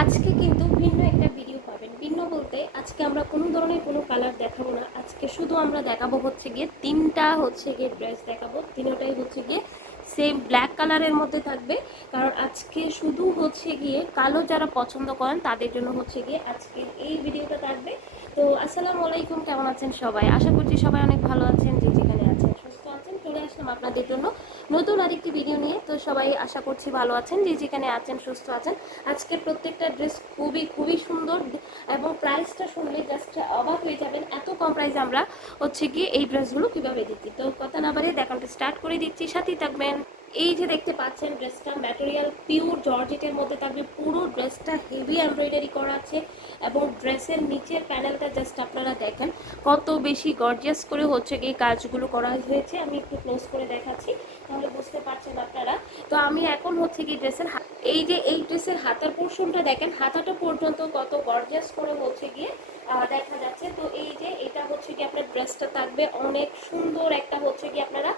আজকে কিন্তু ভিন্ন একটা ভিডিও পাবেন। ভিন্ন বলতে আজকে আমরা কোনো ধরনের কোনো কালার দেখাবো না। আজকে শুধু আমরা দেখাবো হচ্ছে গিয়ে তিনটা হচ্ছে গিয়ে ড্রেস দেখাবো। তিনটাই হচ্ছে গিয়ে সেম ব্ল্যাক কালারের মধ্যে থাকবে। কারণ আজকে শুধু হচ্ছে গিয়ে কালো যারা পছন্দ করেন তাদের জন্য হচ্ছে গিয়ে আজকের এই ভিডিওটা থাকবে। তো আসসালামু আলাইকুম, কেমন আছেন সবাই? আশা করছি সবাই অনেক ভালো আছেন, যে যেখানে আছেন সুস্থ আছেন। চলে আসলাম আপনাদের জন্য নতুন আরেকটি ভিডিও নিয়ে। তো সবাই আশা করছি ভালো আছেন, যে যেখানে আছেন সুস্থ আছেন। আজকের প্রত্যেকটা ড্রেস খুবই খুবই সুন্দর এবং প্রাইসটা শুনলে জাস্ট অবাক হয়ে যাবেন, এত কম প্রাইসে আমরা হচ্ছে গিয়ে এই ড্রেসগুলো কিভাবে দিচ্ছি। তো কথা না বাড়িয়ে দেখানটা স্টার্ট করে দিচ্ছি, সাথেই থাকবেন। এই যে দেখতে পাচ্ছেন ড্রেসটা ম্যাটেরিয়াল পিওর জর্জেটের মধ্যে থাকবে। পুরো ড্রেসটা হেভি এমব্রয়ডারি করা আছে এবং ড্রেসের নিচের প্যানেলটা জাস্ট আপনারা দেখেন কত বেশি গর্জিয়াস করে হচ্ছে গিয়ে কাজগুলো করা হয়েছে। আমি একটু ক্লোজ করে দেখাচ্ছি, তাহলে বুঝতে পারছেন আপনারা। তো আমি এখন হচ্ছে কি ড্রেসের এই ড্রেসের হাতার পোর্শনটা দেখেন, হাতাটা পর্যন্ত কত গর্জিয়াস করে হচ্ছে গিয়ে দেখা যাচ্ছে। তো এই যে এটা হচ্ছে গিয়ে আপনার ড্রেসটা থাকবে অনেক সুন্দর একটা হচ্ছে গিয়ে আপনারা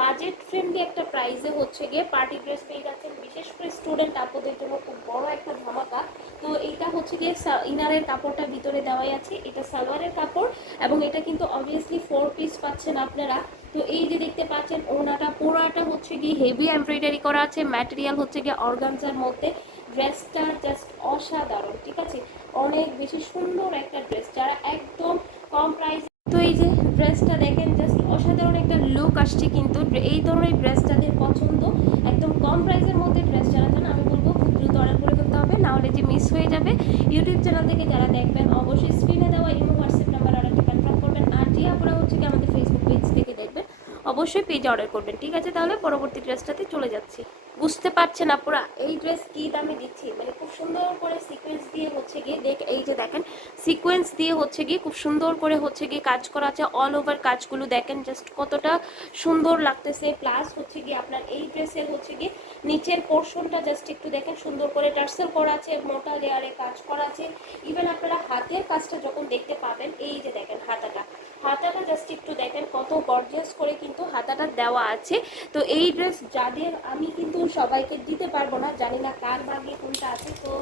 বাজেট ফ্রেন্ডলি একটা প্রাইসে হচ্ছে গিয়ে পার্টি ড্রেস পেয়ে যাচ্ছেন, বিশেষ করে স্টুডেন্ট আপুদের জন্য খুব বড় একটা ধামাকা। তো এইটা হচ্ছে গিয়ে ইনারের কাপড়টা ভিতরে দেওয়াই আছে, এটা সালোয়ারের কাপড় এবং এটা কিন্তু অবভিয়াসলি 4 পিস পাচ্ছেন আপনারা। তো এই যে দেখতে পাচ্ছেন ওনাটা পুরাটা হচ্ছে গিয়ে হেভি এমব্রয়ডারি করা আছে, ম্যাটেরিয়াল হচ্ছে গিয়ে অর্গানজার মধ্যে। ড্রেসটা জাস্ট অসাধারণ, ঠিক আছে, অনেক বেশি সুন্দর একটা ড্রেস যারা একদম কম প্রাইস। তো এই যে ড্রেসটা দেখেন জাস্ট অসাধারণ একটা লুক আসছে। কিন্তু এই ধরনের ড্রেস যাদের পছন্দ, একদম কম প্রাইসের মধ্যে ড্রেস যারা চান, আমি বলবো খুব দ্রুত অর্ডার করে ফেলতে হবে, না হলে যে মিস হয়ে যাবে। ইউটিউব চ্যানেল থেকে যারা দেখবেন অবশ্যই স্ক্রিনে দেওয়া ইমো হোয়াটসঅ্যাপ নাম্বার অর্ডারটি কনফার্ম করবেন। আর যে আপনারা হচ্ছে কি আমাদের ফেসবুক পেজ থেকে দেখবেন অবশ্যই পেজে অর্ডার করবেন, ঠিক আছে? তাহলে পরবর্তী ড্রেসটাতে চলে যাচ্ছি। বুঝতে পারছেন আপুরা এই ড্রেস কি দামে দিচ্ছি, মানে খুব সুন্দর করে সিকোয়েন্স দিয়ে হচ্ছে গিয়ে এই যে দেখেন সিকোয়েন্স দিয়ে হচ্ছে গিয়ে খুব সুন্দর করে হচ্ছে গিয়ে কাজ করা আছে। অল ওভার কাজগুলো দেখেন জাস্ট কতটা সুন্দর লাগতেছে। প্লাস হচ্ছে গিয়ে আপনার এই ড্রেসের হচ্ছে গিয়ে নিচের পোর্শনটা জাস্ট একটু দেখেন সুন্দর করে টার্সেল করা আছে, মোটা লেয়ারে কাজ করা আছে। ইভেন আপনারা হাতের কাজটা যখন দেখতে পাবেন, এই যে দেখেন হাতাটা জাস্ট একটু দেখেন কত গর্জিয়াস করে কিন্তু হাতাটা দেওয়া আছে। তো এই ড্রেস যাদের আমি কিন্তু সবাইকে দিতে পারবো না, জানি না কার ভাগ্যে কোনটা আছে। তো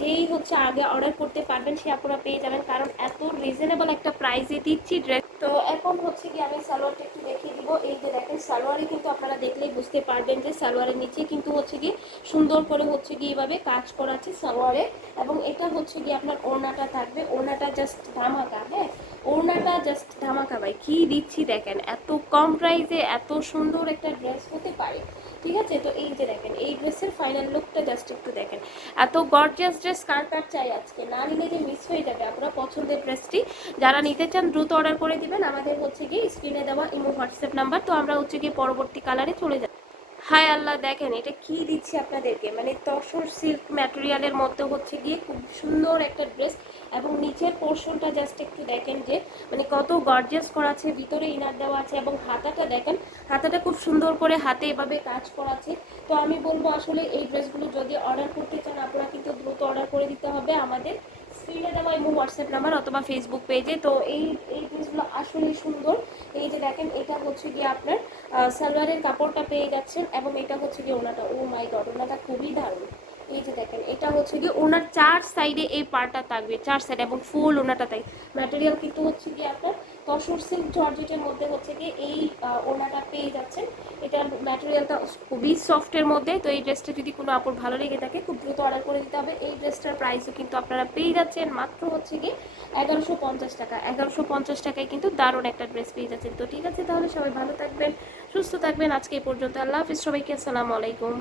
যেই হচ্ছে আগে অর্ডার করতে পারবেন সে আপনারা পেয়ে যাবেন, কারণ এত রিজনেবল একটা প্রাইসে দিচ্ছি ড্রেস। তো এখন হচ্ছে কি আমি সালোয়ারটা একটু দেখিয়ে দিব। এই যে দেখেন সালোয়ারে কিন্তু আপনারা দেখলেই বুঝতে পারবেন যে সালোয়ারের নিচে কিন্তু হচ্ছে কি সুন্দর করে হচ্ছে কি এইভাবে কাজ করা আছে সালোয়ারে। এবং এটা হচ্ছে কি আপনার ওড়নাটা থাকবে, ওড়নাটা জাস্ট ধামাকা। হ্যাঁ, ওড়নাটা জাস্ট ধামাকা ভাই, কি দিচ্ছি দেখেন, এত কম প্রাইসে এত সুন্দর একটা ড্রেস হতে পারে, ঠিক আছে? তো এই যে দেখেন এই ড্রেসের ফাইনাল লুকটা জাস্ট একটু দেখেন। এত গর্জিয়াস ড্রেস কার কার চাই আজকে, না নিলে যে মিস হয়ে যাবে আপনারা পছন্দের ড্রেসটি। যারা নিতে চান দ্রুত অর্ডার করে দিবেন, আমাদের হচ্ছে গিয়ে স্ক্রিনে দেওয়া ইমো হোয়াটসঅ্যাপ নাম্বার। তো আমরা হচ্ছে গিয়ে পরবর্তী কালারে চলে যাব। হায় আল্লাহ, দেখেন এটা কি দিচ্ছি আপনাদেরকে, মানে তসর সিল্ক ম্যাটেরিয়ালের মধ্যে হচ্ছে গিয়ে খুব সুন্দর একটা ড্রেস এবং নিচের পোর্শনটা জাস্ট একটু দেখেন যে মানে কত গর্জিয়াস করা আছে, ভিতরে ইনার দেওয়া আছে এবং হাতাটা দেখেন, হাতাটা খুব সুন্দর করে হাতে এভাবে কাজ করা আছে। তো আমি বলবো আসলে এই ড্রেসগুলো যদি অর্ডার করতে চান আপনারা কিন্তু দ্রুত অর্ডার করে দিতে হবে আমাদের স্ক্রিনে দেওয়া এবং হোয়াটসঅ্যাপ নাম্বার অথবা ফেসবুক পেজে। তো এই ড্রেসগুলো আসলেই সুন্দর। এই যে দেখেন এটা হচ্ছে গিয়ে আপনার সালোয়ারের কাপড়টা পেয়ে যাচ্ছেন এবং এটা হচ্ছে গিয়ে ওনাটা, ও মাই গড, ওনাটা খুবই দারুণ। এই যে দেখেন এটা হচ্ছে গিয়ে ওনার চার সাইডে এই পার্টটা থাকবে, চার সাইড এবং ফুল ওনাটা তাই। ম্যাটেরিয়াল কিন্তু হচ্ছে গিয়ে আপনার তসর সিল্ক জর্জেটের মধ্যে হচ্ছে গিয়ে এই ওনাটা পেয়ে যাচ্ছেন। এটার ম্যাটেরিয়ালটা খুবই সফটের মধ্যে। তো এই ড্রেসটা যদি কোনো আপুর ভালো লেগে থাকে খুব দ্রুত অর্ডার করে দিতে হবে। এই ড্রেসটার প্রাইসও কিন্তু আপনারা পেয়ে যাচ্ছেন মাত্র হচ্ছে গিয়ে 1150 টাকা। 1150 টাকায় কিন্তু দারুণ একটা ড্রেস পেয়ে যাচ্ছেন। তো ঠিক আছে, তাহলে সবাই ভালো থাকবেন, সুস্থ থাকবেন। আজকে এই পর্যন্ত, আল্লাহ হাফিজ সবাইকে, আসসালামু আলাইকুম।